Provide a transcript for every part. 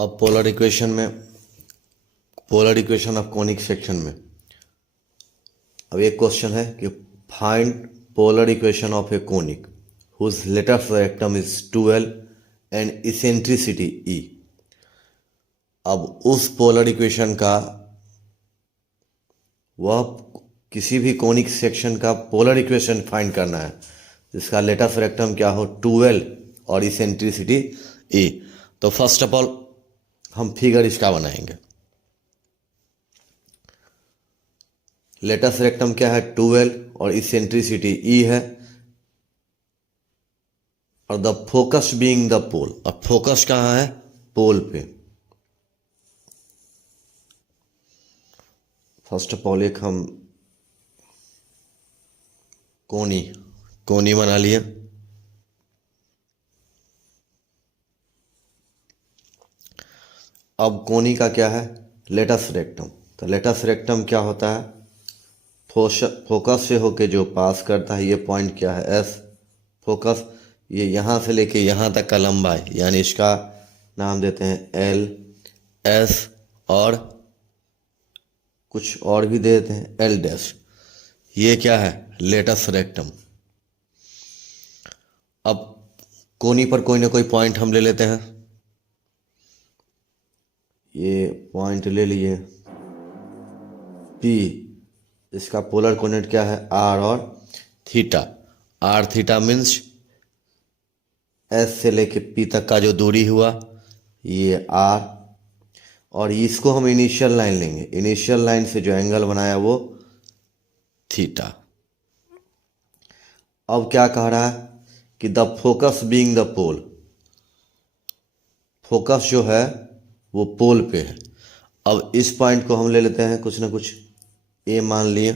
अब polar equation of conic section में अब एक क्वेश्चन है कि find polar equation of a conic whose latus rectum is 12 and eccentricity E। अब उस पोलर इक्वेशन का वह किसी भी कोनिक सेक्शन का पोलर इक्वेशन फाइंड करना है जिसका लेटेस्ट रेक्टम क्या हो 12 और इसेंट्रिसिटी E। तो फर्स्ट ऑफ ऑल हम फिगर इसका बनाएंगे। लेटेस्ट रेक्टम क्या है 12 और इसेंट्रिसिटी E है और द फोकस बीइंग द पोल। अब फोकस कहाँ है? पोल पे। फर्स्ट ऑफ ऑल एक हम कोनी बना लिए। अब कोनी का क्या है? Latus rectum. तो लेटेस्ट रेक्टम क्या होता है? फोकस से होके जो पास करता है, ये पॉइंट क्या है? एस। फोकस ये यहाँ से लेके यहाँ तक का लंबाई, यानी इसका नाम देते हैं एल, एस और कुछ और भी दे देते हैं एल डैश। ये क्या है? Latus rectum. अब कोनी पर कोई ना कोई पॉइंट हम ले लेते हैं। ये पॉइंट ले लिए P, इसका पोलर कोऑर्डिनेट क्या है? R और theta. R theta means S से लेके P तक का जो दूरी हुआ ये R, और इसको हम इनिशियल लाइन लेंगे। इनिशियल लाइन से जो एंगल बनाया वो थीटा। अब क्या कह रहा है कि the focus being the pole. Focus जो है वो पोल पे है। अब इस पॉइंट को हम ले लेते हैं कुछ ना कुछ ए मान लिए।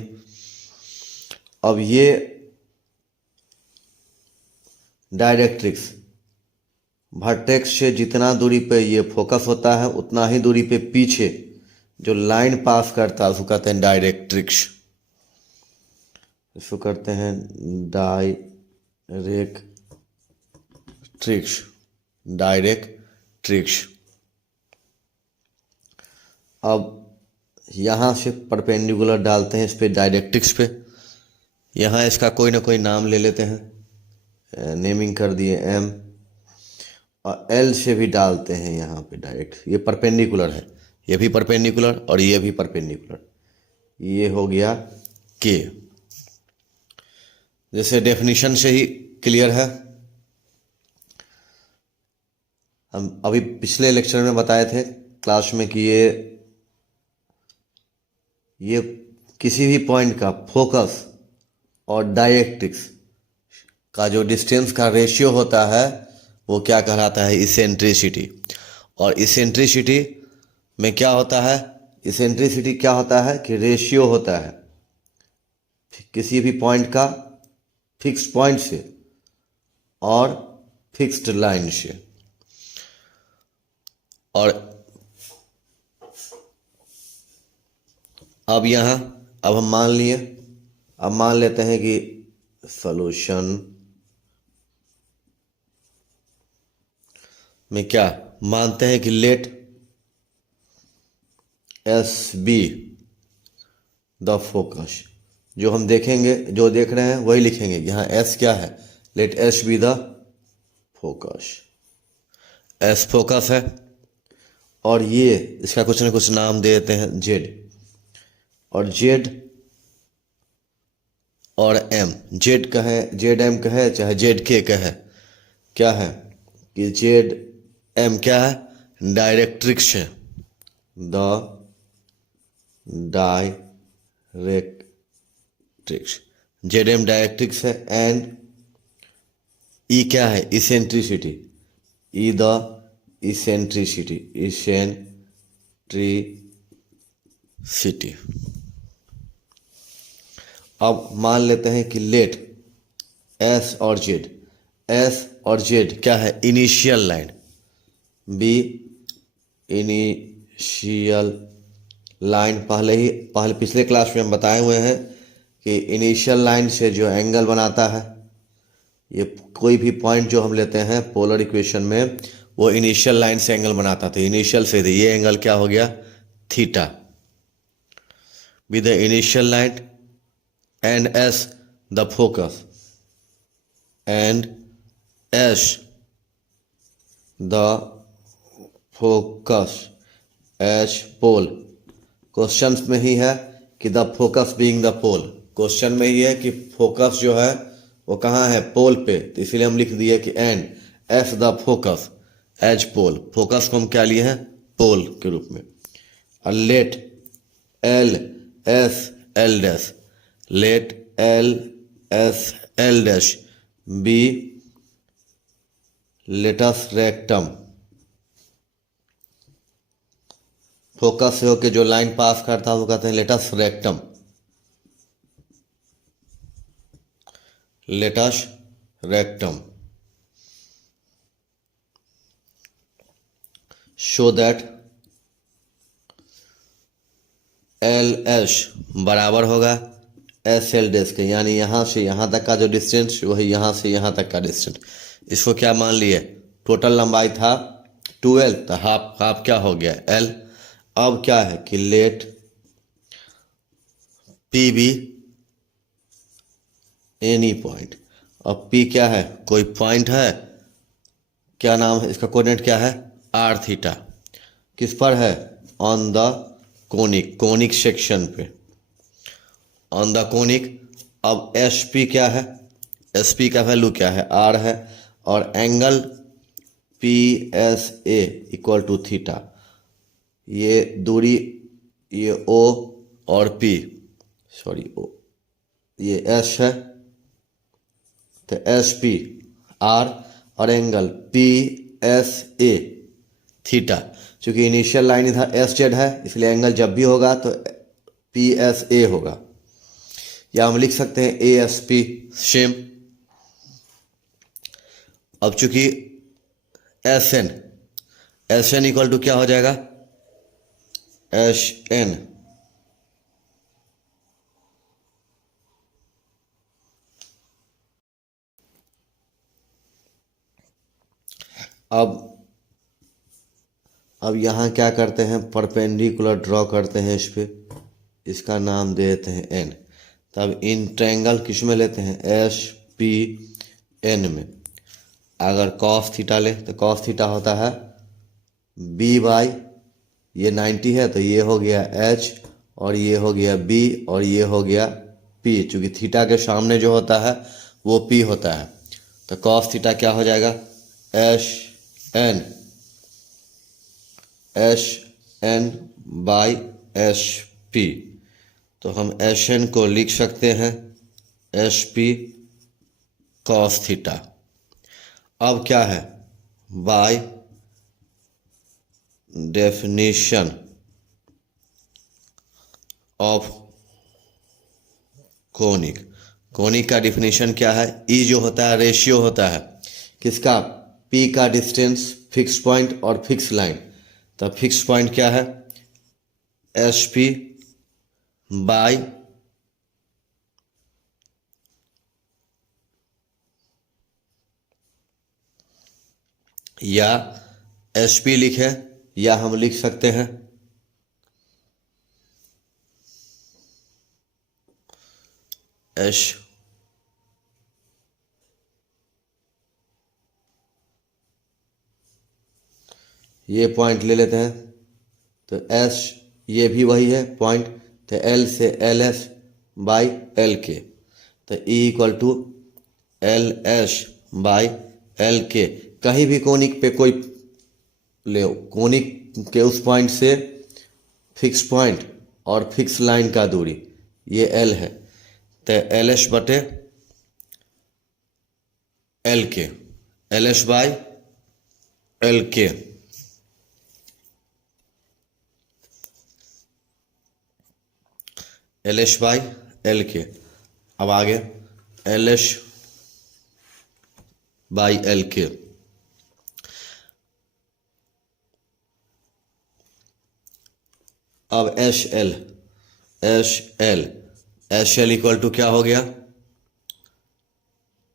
अब ये डायरेक्ट्रिक्स, वर्टेक्स से जितना दूरी पे ये फोकस होता है उतना ही दूरी पे पीछे जो लाइन पास करता है उसको कहते हैं डायरेक्ट्रिक्स। इसको करते हैं डायरेक्ट्रिक्स। अब यहाँ से परपेंडिकुलर डालते हैं इस पे डायरेक्ट्रिक्स पे। यहाँ इसका कोई ना कोई नाम ले लेते हैं, नेमिंग कर दिए M, और L से भी डालते हैं यहाँ पे डायरेक्ट। ये परपेंडिकुलर है, ये भी परपेंडिकुलर और ये भी परपेंडिकुलर। ये हो गया K। जैसे डेफिनेशन से ही क्लियर है। हम अभी पिछले लेक्चर में बताए थे क्लास में कि ये किसी भी पॉइंट का फोकस और डायरेक्ट्रिक्स का जो डिस्टेंस का रेशियो होता है वो क्या कहलाता है? इसेंट्रिसिटी। और इसेंट्रिसिटी में क्या होता है? इसेंट्रिसिटी क्या होता है कि रेशियो होता है किसी भी पॉइंट का फिक्स्ड पॉइंट से और फिक्स्ड लाइन से। और अब हम मान लेते हैं कि सॉल्यूशन में क्या मानते हैं कि let S be the focus. जो हम देखेंगे, जो देख रहे हैं वही लिखेंगे। यहाँ एस क्या है? Let S be the focus. S focus है और ये इसका कुछ ना कुछ नाम दे देते हैं जेड। और जेड और एम, जेड कहे, जेड एम कहे, चाहे जेड के कहे, क्या है कि जेड एम क्या है? डायरेक्ट्रिक्स है। The directrix, Z M directrix है। एंड ई क्या है? इसेंट्रिसिटी। ई द इसेंट्रिसिटी, अब मान लेते हैं कि लेट एस और जेड क्या है? Initial line. Be initial line पहले पिछले क्लास में हम बताए हुए हैं कि इनिशियल लाइन से जो एंगल बनाता है, ये कोई भी पॉइंट जो हम लेते हैं पोलर इक्वेशन में वो इनिशियल लाइन से एंगल बनाता था, इनिशियल से ये एंगल क्या हो गया, theta, with the initial line and S the focus and S the focus H pole. Question में ही है कि the focus being the pole, question में ही है कि फोकस जो है वो कहाँ है, पोल पे, तो इसीलिए हम लिख दिए कि and S the focus as pole, focus को हम क्या लिए हैं, पोल के रूप में। Let L S L dash, let L S L dash be latus rectum, focus से होके जो लाइन पास करता है वो कहते हैं latus rectum, latus rectum. Show that L S बराबर होगा एस एल डैश के, यानी यहाँ से यहाँ तक का जो डिस्टेंस वही यहाँ से यहाँ तक का डिस्टेंस। इसको क्या मान लिए, टोटल लंबाई था 12, तो हाफ हाफ क्या हो गया एल। अब क्या है कि let P be any point, अब पी क्या है, कोई पॉइंट है, क्या नाम है इसका, कोऑर्डिनेट क्या है, आर थीटा, किस पर है, on the conic, conic section पे, ऑन द कोनिक। अब एस पी क्या है, एस पी का वैल्यू क्या है, आर है, और angle P S A equal to theta, ये दूरी, ये ओ और पी, सॉरी ओ, ये एस है, तो एस पी आर और एंगल पी एस ए थीटा, चूंकि इनिशियल लाइन इधर एस जेड है इसलिए एंगल जब भी होगा तो पी एस ए होगा, या हम लिख सकते हैं ए एस पी सेम। अब चूंकि एस एन इक्वल टू क्या हो जाएगा, एस एन अब यहाँ क्या करते हैं, परपेंडिकुलर ड्रॉ करते हैं इस पे, इसका नाम दे देते हैं एन। तब इन ट्रायंगल किस में लेते हैं, एस पी एन में। अगर कॉस थीटा ले तो कॉस थीटा होता है बी बाई, ये 90 है तो ये हो गया एच, और ये हो गया बी, और ये हो गया पी, चूँकि थीटा के सामने जो होता है वो पी होता है, तो कॉस थीटा क्या हो जाएगा, S N by S P. तो हम एस एन को लिख सकते हैं एस पी कॉस थीटा। अब क्या है, by definition of conic, conic का डिफिनेशन क्या है, ई जो होता है रेशियो होता है किसका, पी का डिस्टेंस फिक्स पॉइंट और फिक्स लाइन, तो फिक्स पॉइंट क्या है, एस पी बाई या एस पी लिखे, या हम लिख सकते हैं एस ये पॉइंट ले लेते हैं, तो एस ये भी वही है पॉइंट, तो एल से L S by L K, तो E equal to L S by L K. कहीं भी कोनिक पे कोई ले, कोनिक के उस पॉइंट से फिक्स पॉइंट और फिक्स लाइन का दूरी ये एल है, तो एल एस बटे एल के, एल एस बाई एल के, एल एस बाई एल के। अब आगे एल एस बाई एल के, अब एस एल इक्वल टू क्या हो गया,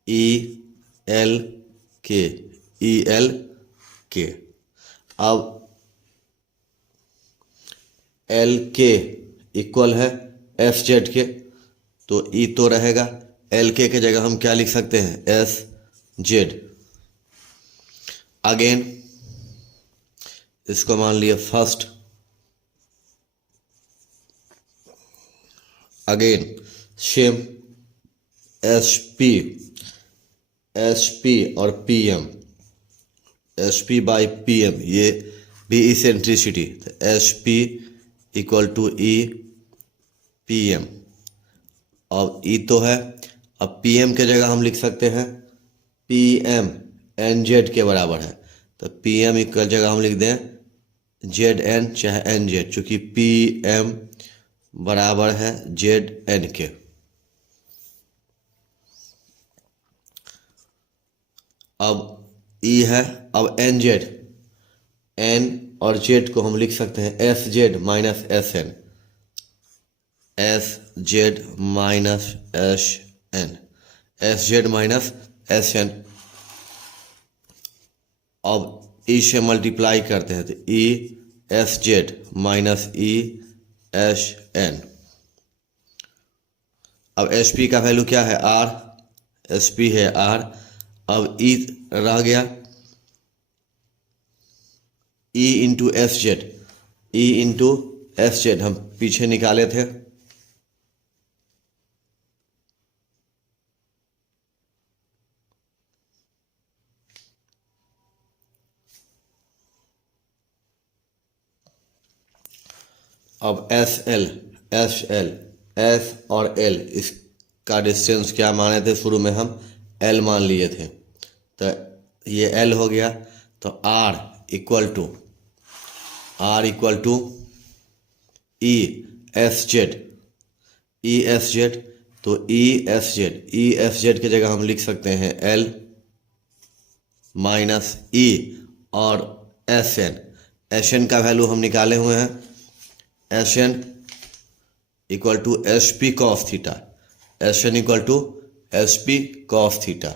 ई एल के, ई एल के। अब एल के इक्वल है एस जेड के, तो ई तो रहेगा, एल के जगह हम क्या लिख सकते हैं, एस जेड। अगेन इसको मान लिए first, again same S P और P M, S P by P M, ये भी इसेंट्रिसिटी, तो S P equal to E P M. अब ई तो है, अब पी एम के जगह हम लिख सकते हैं पी एम एन जेड के बराबर है, तो पी एम इक्वल जगह हम लिख दें जेड एन चाहे एन जेड, चूँकि पी एम बराबर है जेड एन के। अब ई है, अब एन जेड, एन और जेड को हम लिख सकते हैं S Z minus S N, S Z minus S N, S Z minus S N. अब ई से मल्टीप्लाई करते हैं तो E S Z minus E S N. अब एस पी का वैल्यू क्या है, आर, एस पी है आर। अब ई रह गया E into S Z, E into S Z हम पीछे निकाले थे, अब एस और एल इसका डिस्टेंस क्या माने थे, शुरू में हम एल मान लिए थे, तो ये एल हो गया, तो R equal to E S Z, तो ई एस जेड की जगह हम लिख सकते हैं एल माइनस ई और एस एन का वैल्यू हम निकाले हुए हैं, S N equal to S P cos theta, S N equal to S P cos theta.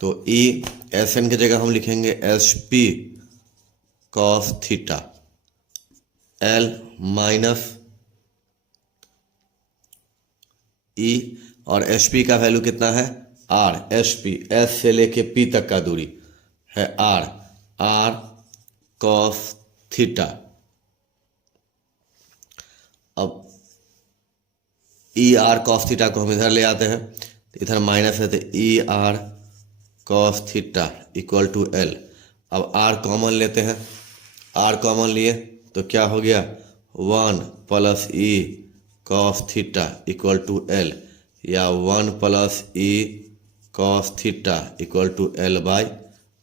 तो ई एस एन की जगह हम लिखेंगे S P cos theta, L minus E और एस पी का वैल्यू कितना है, आर, एस पी, एस से लेके पी तक का दूरी है आर कॉस थीटा। अब ई आर कॉस थीटा को हम इधर ले आते हैं, तो इधर माइनस है, तो E R cos theta equal to L. अब आर कॉमन लेते हैं, आर कॉमन लिए तो क्या हो गया, 1 plus E cos theta equal to L, या 1 plus E cos theta equal to L by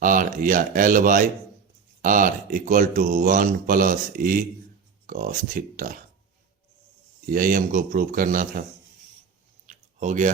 R, या L by R equal to 1 plus E cos theta. यही हमको प्रूव करना था, हो गया।